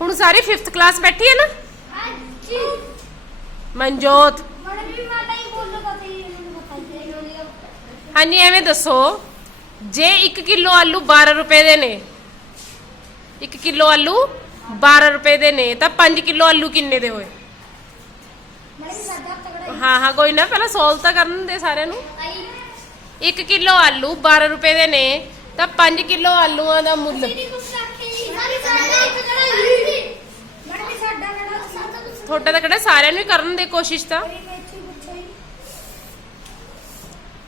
ਹੁਣ ਸਾਰੀ 5th class ਬੈਠੀ ਹੈ ਨਾ? ਹਾਂਜੀ। ਮਨਜੋਤ। ਮਨ ਵੀ ਮਾਤਾ ਹੀ ਬੋਲਦਾ ਸੀ ਇਹਨੂੰ ਪਤਾ ਹੀ ਹਾਂਜੀ ਐਵੇਂ ਦੱਸੋ ਜੇ 1 ਕਿਲੋ ਆਲੂ 12 ਰੁਪਏ ਦੇ ਨੇ 1 ਕਿਲੋ ਆਲੂ 12 ਰੁਪਏ ਦੇ ਨੇ ਤਾਂ 5 ਕਿਲੋ ਆਲੂ ਕਿੰਨੇ ਦੇ ਹੋਏ? ਮਨ ਹਾਂ। ਹਾਂ ਕੋਈ ਨਾ ਪਹਿਲਾਂ ਸੋਲਵ ਤਾਂ ਕਰਨ ਦੇ ਸਾਰਿਆਂ ਨੂੰ। 1 ਕਿਲੋ ਆਲੂ 12 ਰੁਪਏ ਦੇ ਨੇ ਤਾਂ 5 ਕਿਲੋ ਆਲੂਆਂ ਦਾ ਮੁੱਲ। ਤੁਹਾਡਾ ਤਾਂ ਕਿਹੜਾ ਸਾਰਿਆਂ ਨੂੰ ਹੀ ਕਰਨ ਦੇ ਕੋਸ਼ਿਸ਼ ਤਾਂ।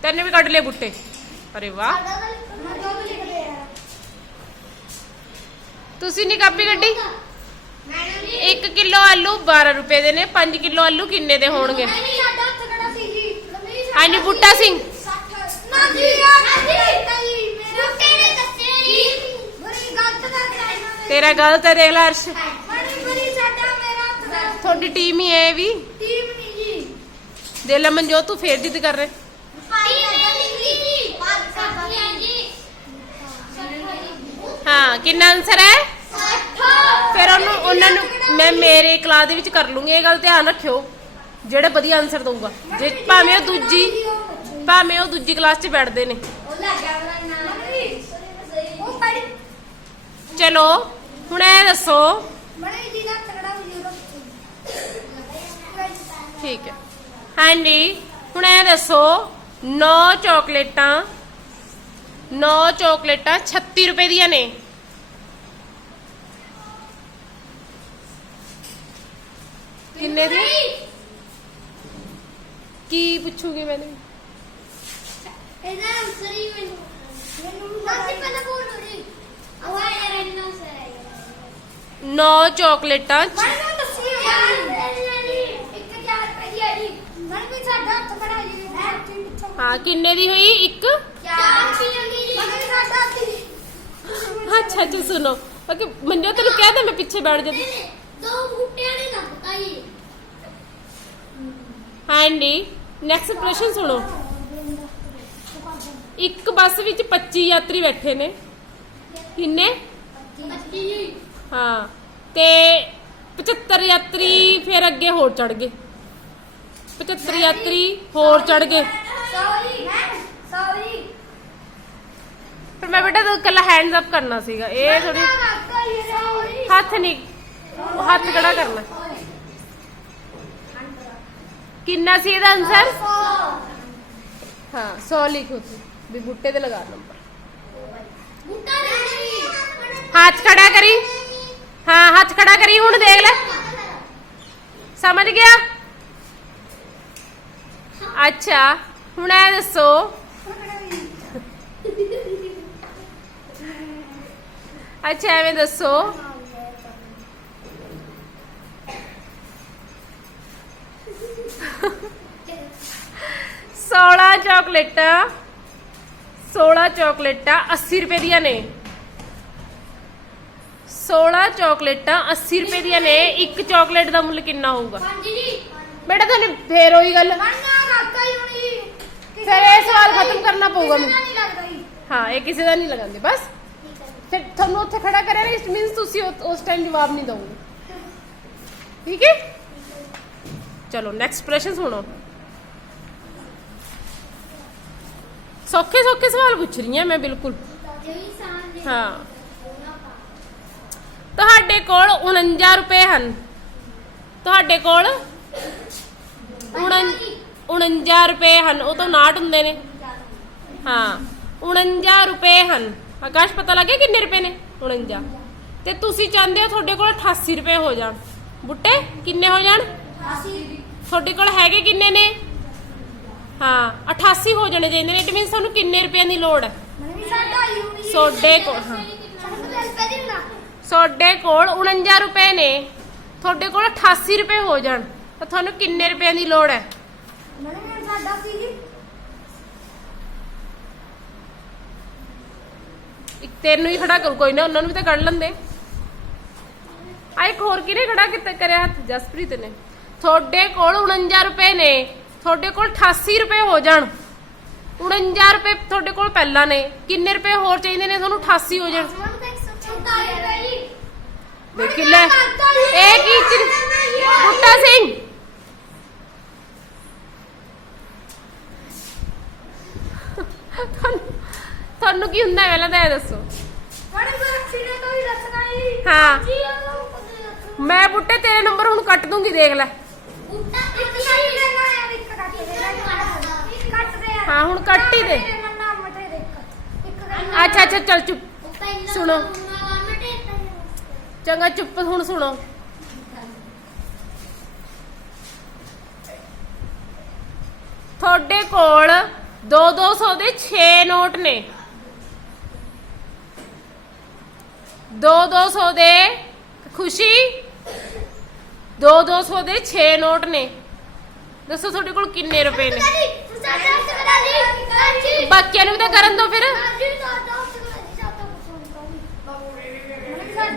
ਤੈਨੇ ਵੀ ਕੱਢ ਲਏ ਬੁੱਟੇ। ਅਰੇ ਵਾਹ। ਤੁਸੀਂ ਨਹੀਂ ਕਾਪੀ ਕੱਢੀ? ਮੈਡਮ 1 ਕਿਲੋ ਆਲੂ 12 ਰੁਪਏ ਦੇ ਨੇ 5 ਕਿਲੋ ਆਲੂ ਕਿੰਨੇ ਦੇ ਹੋਣਗੇ? ਹਾਂਜੀ ਬੁੱਟਾ ਸਿੰਘ। 60 ਨਾ ਜੀ ਯਾਰ ਨਹੀਂ ਮੇਰਾ ਬੁੱਟੇ ਨੇ ਦੱਸਿਆ ਹੀ ਬੜੀ ਗਲਤ ਕਰ ਰਿਹਾ ਇਹਨਾਂ ਨੇ ਤੇਰਾ ਗਲਤ ਹੈ ਦੇਖ ਲੈ ਅਰਸ਼। ਬੜੀ ਬੜੀ ਸਾਡਾ ਮੇਰਾ ਤਗੜਾ ਤੁਹਾਡੀ ਟੀਮ ਹੀ ਹੈ ਵੀ। ਟੀਮ ਨਹੀਂ ਜੀ। ਦੇਖ ਲੈ ਮਨਜੋਤ ਤੂੰ ਫੇਰ ਜਿੱਦ ਕਰ ਰਹੇ। ਹਾਂ ਕਿੰਨਾ ਆਨਸਰ ਹੈ? 60 ਫਿਰ ਉਹਨੂੰ ਉਹਨਾਂ ਨੂੰ ਮੈਂ ਮੇਰੇ ਕਲਾਸ ਦੇ ਵਿੱਚ ਕਰ ਲੂੰਗੀ ਇਹ ਗੱਲ ਧਿਆਨ ਰੱਖਿਓ। ਜਿਹੜੇ ਵਧੀਆ ਆਨਸਰ ਦਊਗਾ। ਜੇ ਭਾਵੇਂ ਉਹ ਦੂਜੀ ਭਾਵੇਂ ਉਹ ਦੂਜੀ ਕਲਾਸ 'ਚ ਬੈਠਦੇ ਨੇ। ਚਲੋ। ਹੁਣ ਇਹ ਦੱਸੋ। ਮਣੇ ਜੀ ਦਾ ਤਗੜਾ ਵੀਡੀਓ ਠੀਕ ਹੈ। ਹਾਂਜੀ ਹੁਣ ਇਹ ਦੱਸੋ 9 ਚਾਕਲੇਟਾਂ 9 ਚਾਕਲੇਟਾਂ 36 ਰੁਪਏ ਦੀਆਂ ਨੇ। ਕਿੰਨੇ ਦੀ? ਕੀ ਪੁੱਛੂਗੀ ਮੈਨੂੰ? ਇਹਦਾ ਆਨਸਰ ਹੀ ਮੈਨੂੰ ਮੈਨੂੰ ਦੱਸ ਪਹਿਲਾਂ ਬੋਲ ਰਹੀ ਉਹ ਯਾਰ ਇਹਨਾਂ ਆਨਸਰ ਹੈ 9 ਚਾਕਲੇਟਾਂ ਮਨ ਨੂੰ ਦੱਸੀ ਯਾਰ ਇੱਕ ਹਜ਼ਾਰ ਰੁਪਏ ਦੀ ਆਈ ਮਨ ਵੀ ਸਾਡਾ ਹੱਥ ਬਣਾ ਜੀ। ਹੈ ਕਿੰਨੇ ਦੀ ਹੋਈ? ਇੱਕ? ਚਾਰ ਸੀ ਜਲਦੀ ਜੀ। ਮਨ ਵੀ ਸਾਡਾ ਹੱਥ ਜੀ ਅੱਛਾ ਅੱਛਾ ਸੁਣੋ। ਓਕੇ ਮੰਨਿਓ ਤੈਨੂੰ ਕਹਿ ਦੇ ਮੈਂ ਪਿੱਛੇ ਬੈਠ ਜਾਂਦੀ। ਦੋ ਬੂਟਿਆਂ ਨੇ ਨਾ ਪਤਾ ਹੀ ਹਾਂਜੀ ਨੈਕਸਟ ਪ੍ਰਸ਼ਨ ਸੁਣੋ। ਇੱਕ ਬੱਸ ਵਿੱਚ 25 ਯਾਤਰੀ ਬੈਠੇ ਨੇ। ਕਿੰਨੇ? ਜੀ। ਹਾਂ। ਤੇ 75 ਯਾਤਰੀ ਫਿਰ ਅੱਗੇ ਹੋਰ ਚੜ ਗਏ। 75 ਯਾਤਰੀ ਹੋਰ ਚੜ ਗਏ। Sorry sorry. ਪਰ ਮੈਂ ਬੇਟਾ ਤਾਂ ਕੱਲਾ ਹੈਂਡਸ ਅਪ ਕਰਨਾ ਸੀਗਾ। ਇਹ ਥੋੜੀ ਹੱਥ ਨਹੀਂ ਹੱਥ ਖੜਾ ਕਰਨਾ। ਕਿੰਨਾ ਸੀ ਇਹਦਾ ਆਨਸਰ ਹਾਂ 100 ਲਿਖੋ ਤੁਸੀਂ ਵੀ ਬੁੱਟੇ ਤੇ ਲਗਾ ਨੰਬਰ ਬੂਟਾ ਨਹੀਂ ਹੱਥ ਖੜਾ ਕਰੀ। ਹਾਂ, ਹੱਥ ਖੜਾ ਕਰੀ, ਹੁਣ ਦੇਖ ਲੈ। ਸਮਝ ਗਿਆ? ਅੱਛਾ, ਹੁਣ ਇਹ ਦੱਸੋ। ਅੱਛਾ, ਐਵੇਂ ਦੱਸੋ। ਸੋਲਾਂ ਚਾਕਲੇਟਾਂ 16 ਚਾਕਲੇਟਾਂ 80 ਰੁਪਏ ਦੀਆਂ ਨੇ। 16 ਚਾਕਲੇਟਾਂ 80 ਰੁਪਏ ਦੀਆਂ ਨੇ ਇੱਕ ਚਾਕਲੇਟ ਦਾ ਮੁੱਲ ਕਿੰਨਾ ਹੋਊਗਾ? ਹਾਂਜੀ ਜੀ। ਬੇਟਾ ਤੁਹਾਨੂੰ ਫੇਰ ਉਹੀ ਗੱਲ। ਹੀ ਹੁਣੀ। ਫਿਰ ਇਹ ਸਵਾਲ ਖਤਮ ਕਰਨਾ ਪਊਗਾ ਮੈਨੂੰ। ਨਹੀਂ ਲੱਗਦਾ ਜੀ। ਹਾਂ ਇਹ ਕਿਸੇ ਦਾ ਨਹੀਂ ਲਗਾਉਂਦੇ ਬਸ। ਫਿਰ ਤੁਹਾਨੂੰ ਉੱਥੇ ਖੜਾ ਕਰਿਆ ਨਾ ਇਸ ਮੀਨਸ ਤੁਸੀਂ ਉਸ ਟਾਈਮ ਜਵਾਬ ਨਹੀਂ ਦੋਗੇ ਠੀਕ ਹੈ? ਚਲੋ ਨੈਕਸਟ ਪ੍ਰਸ਼ਨ ਸੁਣੋ। ਸੌਖੇ ਸੌਖੇ ਸਵਾਲ ਪੁੱਛ ਰਹੀ ਹਾਂ ਮੈਂ ਬਿਲਕੁਲ। ਹਾਂ। ਤੁਹਾਡੇ ਕੋਲ 49 ਰੁਪਏ ਹਨ। ਤੁਹਾਡੇ ਕੋਲ 49 ਰੁਪਏ ਹਨ। ਉਹ ਤਾਂ 59 ਹੁੰਦੇ ਨੇ। ਹਾਂ 49 ਰੁਪਏ ਹਨ। ਆਕਾਸ਼ ਪਤਾ ਲੱਗਿਆ ਕਿੰਨੇ ਰੁਪਏ ਨੇ? 49 ਤੇ ਤੁਸੀਂ ਚਾਹੁੰਦੇ ਹੋ ਤੁਹਾਡੇ ਕੋਲ 88 ਰੁਪਏ ਹੋ ਜਾਣ। ਬੁੱਟੇ ਕਿੰਨੇ ਹੋ ਜਾਣ? ਅਸੀਂ ਤੁਹਾਡੇ ਕੋਲ ਹੈਗੇ ਕਿੰਨੇ ਨੇ? ਹਾਂ 88 ਹੋ ਜਾਣੇ ਚਾਹੀਦੇ ਨੇ। ਇਟ ਮੀਨਸ ਤੁਹਾਨੂੰ ਕਿੰਨੇ ਰੁਪਏ ਦੀ ਲੋੜ ਹੈ? ਸਾਡਾ ਕੋਲ ਹਾਂ। ਸਾਨੂੰ ਤੁਹਾਡੇ ਕੋਲ 49 ਰੁਪਏ ਨੇ। ਤੁਹਾਡੇ ਕੋਲ 88 ਰੁਪਏ ਹੋ ਜਾਣ। ਤਾਂ ਤੁਹਾਨੂੰ ਕਿੰਨੇ ਰੁਪਏ ਦੀ ਲੋੜ ਹੈ? ਮਨ ਵੀ ਸਾਡਾ ਸੀ ਜੀ। ਇੱਕ ਤੈਨੂੰ ਹੀ ਖੜਾ ਕਰੂ ਕੋਈ ਨਾ ਉਹਨਾਂ ਨੂੰ ਵੀ ਤਾਂ ਕੱਢ ਲੈਂਦੇ। ਆ ਇੱਕ ਹੋਰ ਕਿਹਨੇ ਖੜਾ ਕੀਤਾ ਕਰਿਆ ਹੱਥ? ਜਸਪ੍ਰੀਤ ਨੇ। ਤੁਹਾਡੇ ਕੋਲ 49 ਰੁਪਏ ਨੇ। ਤੁਹਾਡੇ ਕੋਲ 88 ਰੁਪਏ ਹੋ ਜਾਣ। 49 ਰੁਪਏ ਤੁਹਾਡੇ ਕੋਲ ਪਹਿਲਾਂ ਨੇ। ਕਿੰਨੇ ਰੁਪਏ ਹੋਰ ਚਾਹੀਦੇ ਨੇ? ਤੁਹਾਨੂੰ 88 ਹੋ ਜਾਣ। ਮਨ ਤਾਂ 146 ਰੁਪਏ ਜੀ ਦੇਖ ਲੈ। ਇਹ ਕੀ ਚੀਜ਼ ਬੁੱਟਾ ਸਿੰਘ। ਤੁਹਾਨੂੰ ਕੀ ਹੁੰਦਾ ਪਹਿਲਾਂ ਤਾਂ ਇਹ ਦੱਸੋ। ਹੀ ਮੈਂ ਬੁੱਟੇ ਤੇਰੇ ਨੰਬਰ ਹੁਣ ਕੱਟ ਦੂੰਗੀ ਦੇਖ ਲੈ। ਹਾਂ, ਹੁਣ ਕੱਟ ਹੀ ਦੇ। ਅੱਛਾ ਅੱਛਾ ਚੱਲ ਚੁੱਪ। ਸੁਣੋ। ਚੰਗਾ ਚੁੱਪ ਹੁਣ ਸੁਣੋ। ਤੁਹਾਡੇ ਕੋਲ 2-200 ਦੇ 6 ਨੋਟ ਨੇ। 2-200 ਦੇ ਖੁਸ਼ੀ 2-200 ਦੇ 6 ਨੋਟ ਨੇ। ਦੱਸੋ ਤੁਹਾਡੇ ਕੋਲ ਕਿੰਨੇ ਰੁਪਏ ਨੇ? ਬਾਕੀਆਂ ਨੂੰ ਤਾਂ ਕਰਨ ਦਿਓ ਫਿਰ।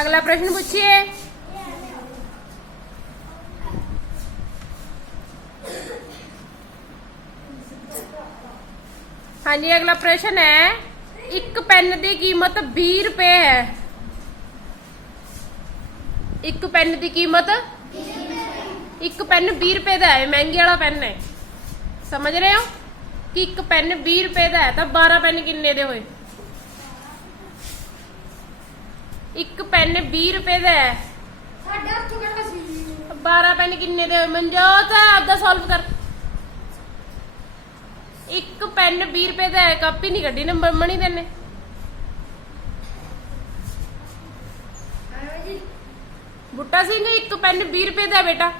ਅਗਲਾ ਪ੍ਰਸ਼ਨ ਪੁੱਛੀਏ। ਹਾਂਜੀ, ਅਗਲਾ ਪ੍ਰਸ਼ਨ ਹੈ, ਇੱਕ ਪੈਨ ਦੀ ਕੀਮਤ 20 ਰੁਪਏ ਹੈ। ਇੱਕ ਪੈਨ ਦੀ ਕੀਮਤ ਇੱਕ ਪੈਨ 20 ਰੁਪਏ ਦਾ ਹੈ, ਮਹਿੰਗੇ ਵਾਲਾ ਪੈਨ ਹੈ। ਸਮਝ ਰਹੇ ਹੋ? ਕਿ ਇੱਕ ਪੈਨ 20 ਰੁਪਏ ਦਾ ਹੈ, ਤਾਂ 12 ਪੈਨ ਕਿੰਨੇ ਦੇ ਹੋਏ? ਇੱਕ ਪੈਨ 20 ਰੁਪਏ ਦਾ ਹੈ। 12 ਪੈਨ ਕਿੰਨੇ ਦੇ ਮਨਜੋਤ ਆਪਦਾ ਸੋਲਵ ਕਰ। ਇੱਕ ਪੈਨ 20 ਰੁਪਏ ਦਾ ਹੈ ਕਾਪੀ ਨਹੀਂ ਕੱਢੀ ਨੰਬਰ ਮਣੀ ਦੇਨੇ ਬੁੱਟਾ ਸਿੰਘ ਇੱਕ ਪੈਨ 20 ਰੁਪਏ ਦਾ ਹੈ ਬੇਟਾ।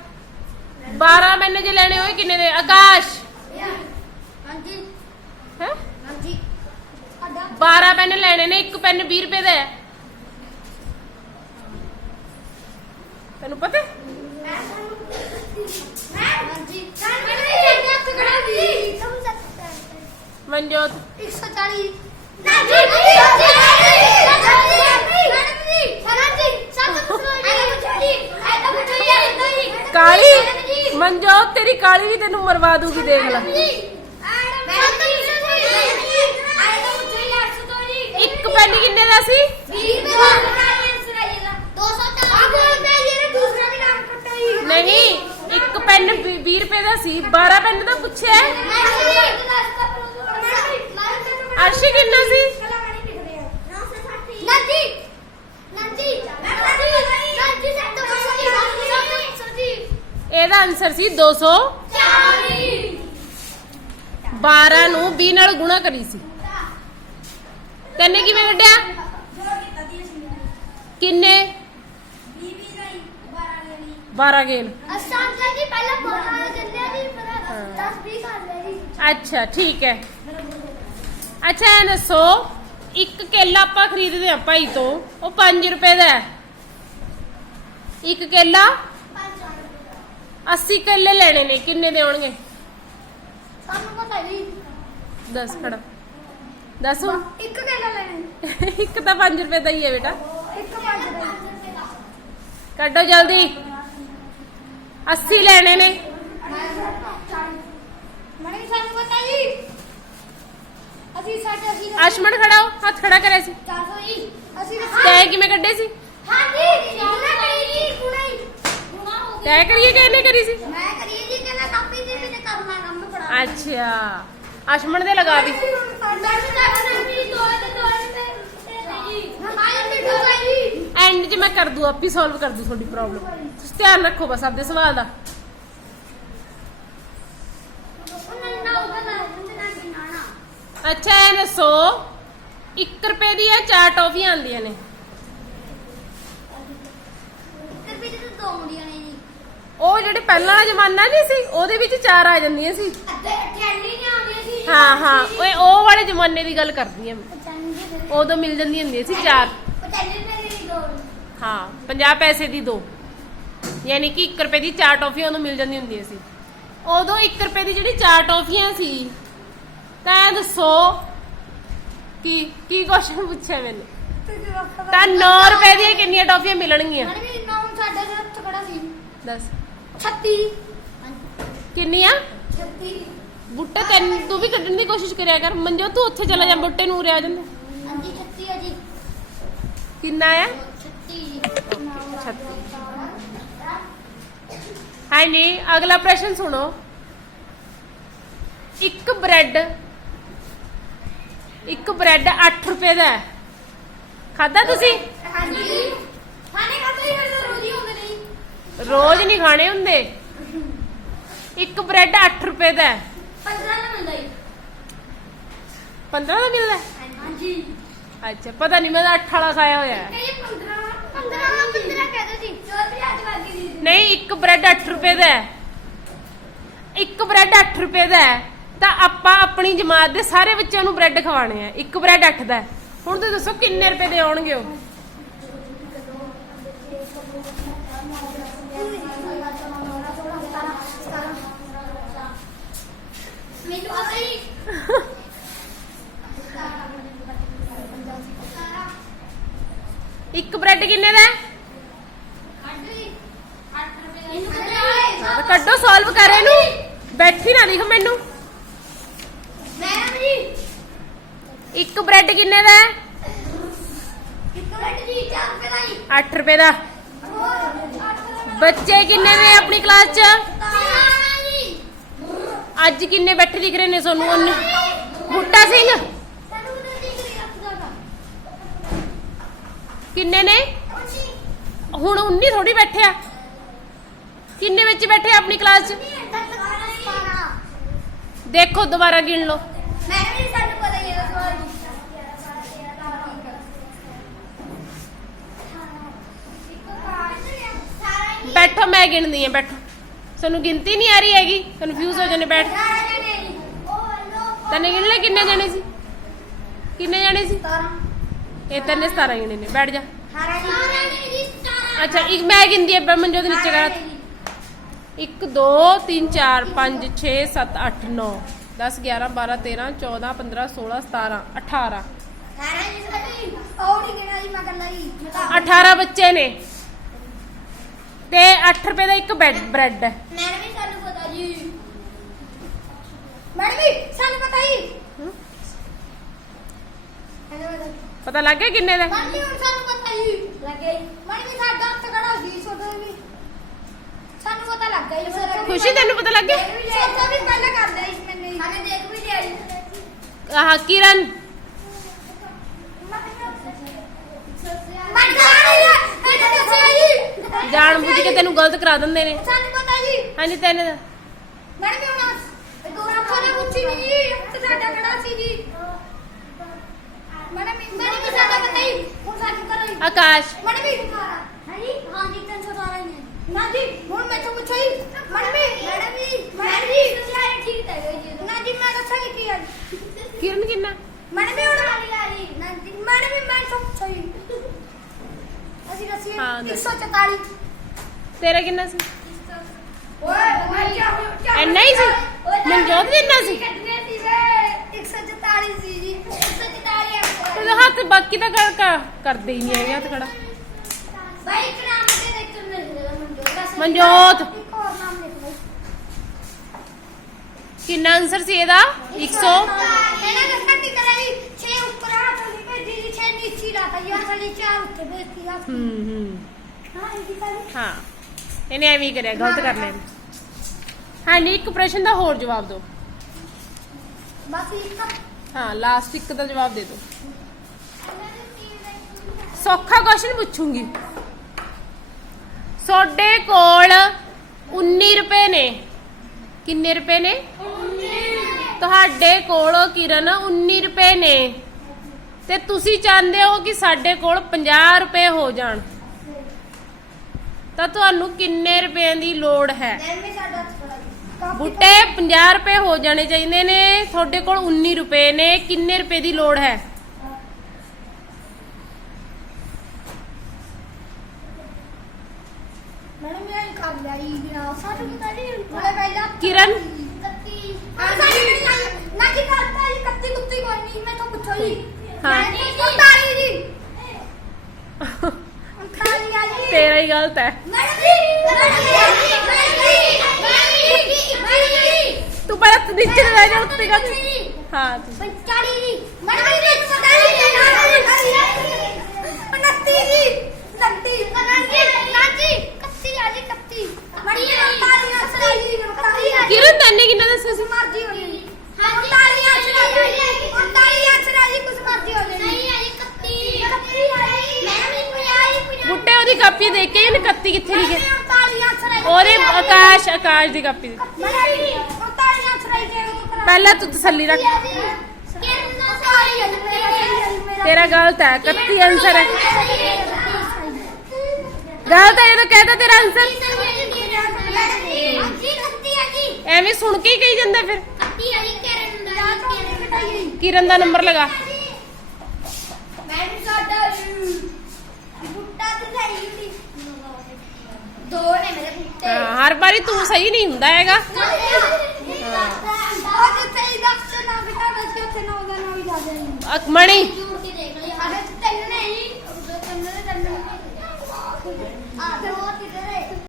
12 ਪੈਨ ਜੇ ਲੈਣੇ ਹੋਏ ਕਿੰਨੇ ਦੇ? ਆਕਾਸ਼। ਹੈ? 12 ਪੈਨ ਲੈਣੇ ਨੇ ਇੱਕ ਪੈਨ 20 ਰੁਪਏ ਦਾ ਹੈ। ਤੈਨੂੰ ਪਤਾ? ਮਨਜੋਤ ਕਾਲੀ ਮਨਜੋਤ ਤੇਰੀ ਕਾਲੀ ਵੀ ਤੈਨੂੰ ਮਰਵਾ ਦੂਗੀ ਦੇਖ ਲੈ ਇੱਕ ਪੈਨ ਕਿੰਨੇ ਦਾ ਸੀ ਨਹੀਂ ਇੱਕ ਪੈਨ 20 ਰੁਪਏ ਦਾ ਸੀ 12 ਪੈਨ ਦਾ ਪੁੱਛਿਆ। ਅਰਸ਼ੀ ਕਿੰਨਾ ਸੀ? ਇਹਦਾ ਆਨਸਰ ਸੀ 200 12 ਨੂੰ 20 ਨਾਲ ਗੁਣਾ ਕਰੀ ਸੀ। ਤੈਨੇ ਕਿਵੇਂ ਕੱਢਿਆ? ਕਿੰਨੇ? 12 ਗੇਲ ਅੱਛਾ ਠੀਕ ਹੈ। ਅੱਛਾ ਇਹ ਦੱਸੋ ਇੱਕ ਕੇਲਾ ਆਪਾਂ ਖਰੀਦਦੇ ਆ ਭਾਈ ਤੋਂ ਉਹ 5 ਰੁਪਏ ਦਾ ਹੈ। ਇੱਕ ਕੇਲਾ 80 ਕੇਲੇ ਲੈਣੇ ਨੇ ਕਿੰਨੇ ਦੇ ਆਉਣਗੇ ਸਾਨੂੰ ਪਤਾ ਨਹੀਂ ਦੱਸ ਖੜਾ। ਦੱਸ। ਇੱਕ ਕੇਲਾ ਲੈਣਾ ਇੱਕ ਤਾਂ 5 ਰੁਪਏ ਦਾ ਹੀ ਹੈ ਬੇਟਾ। ਇੱਕ ਪੰਜ ਦਾ। ਕੱਢੋ ਜਲਦੀ। 80 ਲੈਣੇ ਨੇ। ਮਣੀ ਸਾਨੂੰ ਪਤਾ ਜੀ। ਅਸੀਂ ਸਾਡੇ ਅਸੀਂ ਆਸ਼ਮਨ ਖੜਾ ਹੋ ਹੱਥ ਖੜਾ ਕਰਿਆ ਸੀ। 400 ਜੀ ਅਸੀਂ ਤੈ ਕਿਵੇਂ ਕੱਢੇ ਸੀ? ਹਾਂ ਜੀ ਗੁਣਾ ਕਰੀ ਜੀ ਗੁਣਾ ਹੀ। ਗੁਣਾ ਹੋ ਗਿਆ ਤੈ ਕਰੀਏ ਕਿ ਇਹਨੇ ਕਰੀ ਸੀ? ਮੈਂ ਕਰੀਏ ਜੀ ਕਹਿੰਦਾ ਕਾਪੀ ਦੀ ਵੀ ਤੇ ਕਰਨਾ ਕੰਮ ਪੜਾ ਅੱਛਾ ਆਸ਼ਮਨ ਦੇ ਲਗਾ ਵੀ ਮੈਂ ਵੀ ਕਰਨਾ ਵੀ ਦੋ ਤੇ ਦੋ ਤੇ ਜੀ ਹਾਂ ਜੀ ਦੋ ਜੀ ਐਂਡ 'ਚ ਮੈਂ ਕਰ ਦੂ ਆਪੀ ਸੋਲਵ ਕਰ ਦੂ ਤੁਹਾਡੀ ਪ੍ਰੋਬਲਮ ਤੁਸੀਂ ਧਿਆਨ ਰੱਖੋ ਬਸ ਆਪਦੇ ਸਵਾਲ ਦਾ। ਅੱਛਾ ਇਹ ਦੱਸੋ 1 ਰੁਪਏ ਦੀਆਂ ਚਾਰ ਟੌਫੀਆਂ ਆਉਂਦੀਆਂ ਨੇ। ਕਰ ਵੀ ਤੇ ਦੋ ਮੁੰਡੀਆਂ ਨੇ ਜੀ ਉਹ ਜਿਹੜੇ ਪਹਿਲਾਂ ਵਾਲਾ ਜ਼ਮਾਨਾ ਨਹੀਂ ਸੀ, ਉਹਦੇ ਵਿੱਚ ਚਾਰ ਆ ਜਾਂਦੀਆਂ ਸੀ। ਹਾਂ ਹਾਂ, ਓਏ, ਉਹ ਵਾਲੇ ਜ਼ਮਾਨੇ ਦੀ ਗੱਲ ਕਰਦੀ ਆ ਮੈਂ। ਉਦੋਂ ਮਿਲ ਜਾਂਦੀਆਂ ਹੁੰਦੀਆਂ ਸੀ ਚਾਰ। ਪਚੰਗੇ ਮੇਰੀ ਦੋ ਹਾਂ 50 ਪੈਸੇ ਦੀ ਦੋ। ਯਾਨੀ ਕਿ 1 ਰੁਪਏ ਦੀ ਚਾਰ ਟੌਫੀਆਂ ਉਹਨੂੰ ਮਿਲ ਜਾਂਦੀਆਂ ਹੁੰਦੀਆਂ ਸੀ। ਉਦੋਂ 1 ਰੁਪਏ ਦੀ ਜਿਹੜੀ ਚਾਰ ਟੌਫੀਆਂ ਸੀ ਤਾਂ ਦੱਸੋ ਕੀ ਕੀ ਕੁਐਸਚਨ ਪੁੱਛਿਆ ਮੈਨੂੰ? ਤਾਂ 9 ਰੁਪਏ ਦੀਆਂ ਕਿੰਨੀਆਂ ਟੌਫੀਆਂ ਮਿਲਣਗੀਆਂ? ਮਨ ਵੀ ਨਾਮ ਸਾਡੇ ਦੇ ਹੱਥ ਖੜਾ ਸੀ। ਦੱਸ। 36 ਕਿੰਨੀਆਂ? 36 ਬੁੱਟੇ ਤੈਨੂੰ ਤੂੰ ਵੀ ਕੱਢਣ ਦੀ ਕੋਸ਼ਿਸ਼ ਕਰਿਆ ਕਰ। ਮੰਜੋ ਤੂੰ ਉੱਥੇ ਚਲਾ ਜਾ ਬੁੱਟੇ ਨੂੰ ਉਰੇ ਆ ਜਾਂਦਾ। ਹਾਂਜੀ 36 ਹੈ ਜੀ। ਕਿੰਨਾ ਆ? 36 ਹਾਂ ਨਹੀਂ ਅਗਲਾ ਪ੍ਰਸ਼ਨ ਸੁਣੋ ਇੱਕ ਬ੍ਰੈਡ ਇੱਕ ਬ੍ਰੈਡ 8 ਰੁਪਏ ਦਾ ਹੈ ਖਾਦਾ ਤੁਸੀਂ ਹਾਂਜੀ ਖਾਣੇ ਖਾਤੇ ਹੀ ਰੋਜ਼ ਹੀ ਹੁੰਦੇ ਨਹੀਂ ਰੋਜ਼ ਨਹੀਂ ਖਾਣੇ ਹੁੰਦੇ ਇੱਕ ਬ੍ਰੈਡ 8 ਰੁਪਏ ਦਾ ਹੈ 15 ਦਾ ਮਿਲਦਾ ਜੀ 15 ਦਾ ਮਿਲਦਾ ਹੈ? ਹਾਂਜੀ ਅੱਛਾ ਪਤਾ ਨਹੀਂ ਮੈਂ ਤਾਂ 8 ਵਾਲਾ ਖਾਇਆ ਹੋਇਆ ਹੈ ਇਹ 15 15 15 ਕਹਦੇ ਸੀ ਚੌਧਰੀ ਅੱਜ ਵਾਗੀ ਦੀ ਨਹੀਂ ਇੱਕ ਬ੍ਰੈਡ 8 ਰੁਪਏ ਦਾ ਹੈ। ਇੱਕ ਬ੍ਰੈਡ 8 ਰੁਪਏ ਦਾ ਹੈ। ਤਾਂ ਆਪਾਂ ਆਪਣੀ ਜਮਾਤ ਦੇ ਸਾਰੇ ਬੱਚਿਆਂ ਨੂੰ ਬ੍ਰੈਡ ਖਵਾਣੇ ਆ। ਇੱਕ ਬ੍ਰੈਡ 8 ਦਾ ਹੈ। ਹੁਣ ਤੁਸੀਂ ਦੱਸੋ ਕਿੰਨੇ ਰੁਪਏ ਦੇ ਆਉਣਗੇ ਉਹ? ਮੈਨੂੰ ਪਤਾ ਹੀ ਕਿੰਨੇ ਦਾ? ਹੈ ਕੱਢੋ ਸੋਲਵ ਕਰ ਇਹਨੂੰ। ਬੈਠੀ ਨਾ ਦਿਖ ਮੈਨੂੰ। ਇੱਕ ਬ੍ਰੈਡ ਕਿੰਨੇ ਦਾ? ਹੈ ਇੱਕ ਮਿੰਟ ਜੀ 4 ਰੁਪਏ ਦਾ। 8 ਰੁਪਏ ਦਾ ਬੱਚੇ ਕਿੰਨੇ ਨੇ ਆਪਣੀ ਕਲਾਸ 'ਚ? ਅੱਜ ਕਿੰਨੇ ਬੈਠੇ ਦਿਖ ਰਹੇ ਨੇ ਤੁਹਾਨੂੰ? ਉਹਨੇ ਬੁੱਟਾ ਸਿੰਘ? ਕਿੰਨੇ ਨੇ? ਹੁਣ 19 ਥੋੜੀ ਬੈਠੇ ਆ। ਕਿੰਨੇ ਵਿੱਚ ਬੈਠੇ ਆਪਣੀ ਕਲਾਸ 'ਚ? ਦੇਖੋ, ਦੁਬਾਰਾ ਗਿਣ ਲਓ। ਬੈਠੋ, ਮੈਂ ਗਿਣਦੀ ਆ, ਬੈਠੋ। ਤੁਹਾਨੂੰ ਗਿਣਤੀ ਨਹੀਂ ਆ ਰਹੀ ਹੈਗੀ। ਕਨਫਿਊਜ਼ ਹੋ ਜਾਂਦੇ, ਬੈਠ। ਤਨੇ ਗਿਣ ਲੈ ਕਿੰਨੇ ਜਣੇ ਸੀ? ਕਿੰਨੇ ਜਣੇ ਸੀ? ਇਧਰਲੇ 17 ਜਣੇ ਨੇ ਬੈਠ ਜਾ। ਅੱਛਾ ਇੱਕ ਮੈਂ ਗਿੰਦੀ ਅੱਬਾ ਮੰਜੋ ਦੇ ਨੀਚੇ ਕਰ 1 2 3 4 5 6 7 8 9 10 11 ਬੱਚੇ ਨੇ। ਤੇ 8 ਰੁਪਏ ਦਾ ਇੱਕ ਬ੍ਰੈਡ। ਪਤਾ ਲੱਗ ਗਿਆ ਕਿੰਨੇ ਦਾ? ਜੀ ਹੁਣ ਸਾਨੂੰ ਪਤਾ ਹੀ ਲੱਗੇ ਮੈਡਮ ਜੀ। ਸਾਡਾ ਹੱਥ ਖੜਾ ਸੀ ਛੋਟੇ ਵੀ ਸਾਨੂੰ ਪਤਾ ਲੱਗ ਗਿਆ ਸਰ ਖੁਸ਼ੀ ਤੈਨੂੰ ਪਤਾ ਲੱਗ ਗਿਆ? ਸੋਚਾ ਵੀ ਪਹਿਲਾਂ ਕਰਦੇ ਇਸ ਮੈਨੇ ਸਾਨੇ ਦੇਖ ਵੀ ਲਿਆ ਜੀ। ਆਹ ਕਿਰਨ। ਜਾਣ ਬੁੱਝ ਕੇ ਤੈਨੂੰ ਗਲਤ ਕਰਾ ਦਿੰਦੇ ਨੇ। ਸਾਨੂੰ ਪਤਾ ਜੀ। ਹਾਂਜੀ ਤੈਨੂੰ। ਮੈਡਮ ਹੁਣ ਦੋ ਰੱਖੋ ਨੇ ਪੁੱਛੀ ਨਹੀਂ ਜੀ ਹੱਥ ਸਾਡਾ ਖੜਾ ਸੀ ਜੀ ਮੈਡਮ ਜੀ ਮੈਡਮ ਜੀ ਸਾਡਾ ਪਤਾ ਹੀ ਹੁਣ ਸਾਨੂੰ ਕਰੋ ਜੀ ਆਕਾਸ਼ ਮੈਡਮ ਜੀ ਹਾਂਜੀ ਹਾਂ ਜੀ 312 ਨੇ ਨਾ ਜੀ ਹੁਣ ਮੈਂ ਤੋਂ ਪੁੱਛੋ ਜੀ madam ji madam ji madam ਜੀ ਆਏ ਠੀਕ ਤਾਂ ਗਏ ਜੀ ਨਾ ਜੀ ਮੈਂ ਦੱਸਾਂ ਕੀ ਆ ਕਿਰਨ ਕਿੰਨਾ ਮੈਡਮ ਜੀ ਹੁਣ ਨਾ ਜੀ ਮੈਡਮ ਜੀ ਮੈਂ ਤੋਂ ਪੁੱਛੋ ਜੀ ਅਸੀਂ ਦੱਸੀਏ ਹਾਂ, ਦੱਸ। 144 ਤੇਰਾ ਕਿੰਨਾ ਸੀ ਓਏ ਓਏ ਇੰਨਾ ਹੀ ਸੀ ਮਨਜੋਤ ਇੰਨਾ ਸੀ 144 ਸੀ ਜੀ 144 ਤੇ ਬਾਕੀ ਤਾਂ ਕਰ- ਕਰ- ਕਰਦੇ ਹੀ ਨਹੀਂ ਹੈਗੇ ਹੱਥ ਖੜਾ। ਬਾਈ ਇੱਕ ਨਾਮ ਤੇ ਦੇਖ ਕੇ ਮਿਲ ਜਾਏਗਾ ਮਨਜੋਤ ਮਨਜੋਤ। ਇੱਕ ਹੋਰ ਨਾਮ ਲਿਖ ਬਾਈ। ਕਿੰਨਾ ਆਨਸਰ ਸੀ ਇਹਦਾ? 100 ਇਹਨਾਂ ਦੱਸਣਾ ਕੀ ਕਰਾਂ ਜੀ 6 ਉੱਪਰ ਆ ਤਾਂ ਭੇਜੀ ਜੀ 6 ਨੀਚੇ ਲਾਤਾ ਜੀ ਅਸਲੀ 4 ਉੱਤੇ ਭੇਜਤੀ ਆ। ਹੂੰ ਹੂੰ। ਹਾਂ ਇਹ ਕੀ ਕਰੀ ਹਾਂ। ਇਹਨੇ ਐਵੇਂ ਹੀ ਕਰਿਆ ਗਲਤ ਕਰ ਲਿਆ। ਹਾਂ ਨਹੀਂ ਇੱਕ ਪ੍ਰਸ਼ਨ ਦਾ ਹੋਰ ਜਵਾਬ ਦਿਓ। ਬਸ ਇੱਕ। ਹਾਂ ਲਾਸਟ ਇੱਕ ਦਾ ਜਵਾਬ ਦੇ ਦਿਓ। ਸੌਖਾ ਕੁਐਸਚਨ ਪੁੱਛੂੰਗੀ। ਤੁਹਾਡੇ ਕੋਲ 19 ਰੁਪਏ ਨੇ। ਕਿੰਨੇ ਰੁਪਏ ਨੇ? ਤੁਹਾਡੇ ਕੋਲ ਕਿਰਨ 19 ਰੁਪਏ ਨੇ। ਤੇ ਤੁਸੀਂ ਚਾਹੁੰਦੇ ਹੋ ਕਿ ਸਾਡੇ ਕੋਲ 50 ਰੁਪਏ ਹੋ ਜਾਣ। ਤਾਂ ਤੁਹਾਨੂੰ ਕਿੰਨੇ ਰੁਪਏ ਦੀ ਲੋੜ ਹੈ? ਮੈਂ ਸਾਡਾ ਬੁੱਟੇ 50 ਰੁਪਏ ਹੋ ਜਾਣੇ ਚਾਹੀਦੇ ਨੇ। ਤੁਹਾਡੇ ਕੋਲ 19 ਰੁਪਏ ਨੇ। ਕਿੰਨੇ ਰੁਪਏ ਦੀ ਲੋੜ ਹੈ? ਮੈਡਮ ਮੈਂ ਕਰ ਲਈ ਗਿਆ ਸਾਨੂੰ ਪਤਾ ਨਹੀਂ ਉਹਨੇ ਪਹਿਲਾਂ ਕਿਰਨ? ਕੱਤੀ ਆ ਸਾਡੀ ਨਹੀਂ ਨਾ ਕੀ ਕਰਤਾ ਜੀ ਕੱਤੀ ਕੁੱਤੀ ਕੋਈ ਨਹੀਂ ਮੈਂ ਤਾਂ ਪੁੱਛੋ ਜੀ ਹਾਂ। ਤਾਲੀ ਜੀ ਜੀ ਤੇਰਾ ਹੀ ਗਲਤ ਹੈ ਜੀ ਜੀ ਜੀ ਜੀ ਤੂੰ ਪਹਿਲਾਂ ਨੀਚੇ ਰਹਿ ਜਾ ਉੱਤੇ ਕਰ ਹਾਂ ਤੂੰ ਪੰਚਾਲੀ ਜੀ ਮੈਡਮ ਜੀ ਮੈਨੂੰ ਪਤਾ ਨਹੀਂ ਉਨੱਤੀ ਜੀ ਉਨੱਤੀ ਨਾਜੀ ਨਾਜੀ ਕੱਤੀ ਆ ਜੀ ਕੱਤੀ ਮੈਡਮ ਤਾਲੀਆਂ ਸਰਾਈ ਜੀ ਤਾਲੀਆਂ ਕਿਰਨ ਤੈਨੇ ਕਿੰਨਾ ਦੱਸਿਆ ਸੀ ਮਰਜ਼ੀ ਹੋ ਜੀ ਹਾਂਜੀ ਤਾਲੀਆਂ ਸਰਾਈ ਤਾਲੀਆਂ ਸਰਾਈ ਕੁਛ ਮਰਜ਼ੀ ਹੋ ਜੀ ਨਹੀਂ ਆਈ ਕੱਤੀ ਕੱਤੀ ਆਈ ਮੈਂ ਵੀ ਪੁਆਈ ਬੁੱਟੇ ਉਹਦੀ ਕਾਪੀ ਦੇਖ ਕੇ ਇਹਨੇ 31 ਕਿੱਥੇ ਲਿਖੇ ਤਾਲੀਆਂ ਸਰਾਈ ਉਹਦੇ ਆਕਾਸ਼ ਆਕਾਸ਼ ਦੀ ਕਾਪੀ ਦੇ ਮੈਡਮ ਤਾਲੀਆਂ ਸਰਾਈ ਕੇ ਪਹਿਲਾਂ ਤੂੰ ਤਸੱਲੀ ਰੱਖ ਤੇਰਾ ਗਲਤ ਹੈ 31 ਆਨਸਰ ਹੈ ਗਲਤ ਹੈ ਇਹ ਤਾਂ ਕਹਿਤਾ ਤੇਰਾ ਆਨਸਰ ਐਵੇਂ ਸੁਣ ਕੇ ਹੀ ਕਹੀ ਜਾਂਦਾ ਫਿਰ। ਕਿਰਨ ਦਾ ਨੰਬਰ ਲਗਾ। ਦੋ ਨੇ ਮੇਰੇ ਬੁੱਟੇ। ਹਾਂ, ਹਰ ਵਾਰੀ ਤੂੰ ਸਹੀ ਨਹੀਂ ਹੁੰਦਾ ਹੈਗਾ। ਮਣੀ ਜੂਰ ਕੇ ਦੇਖ ਲਈ।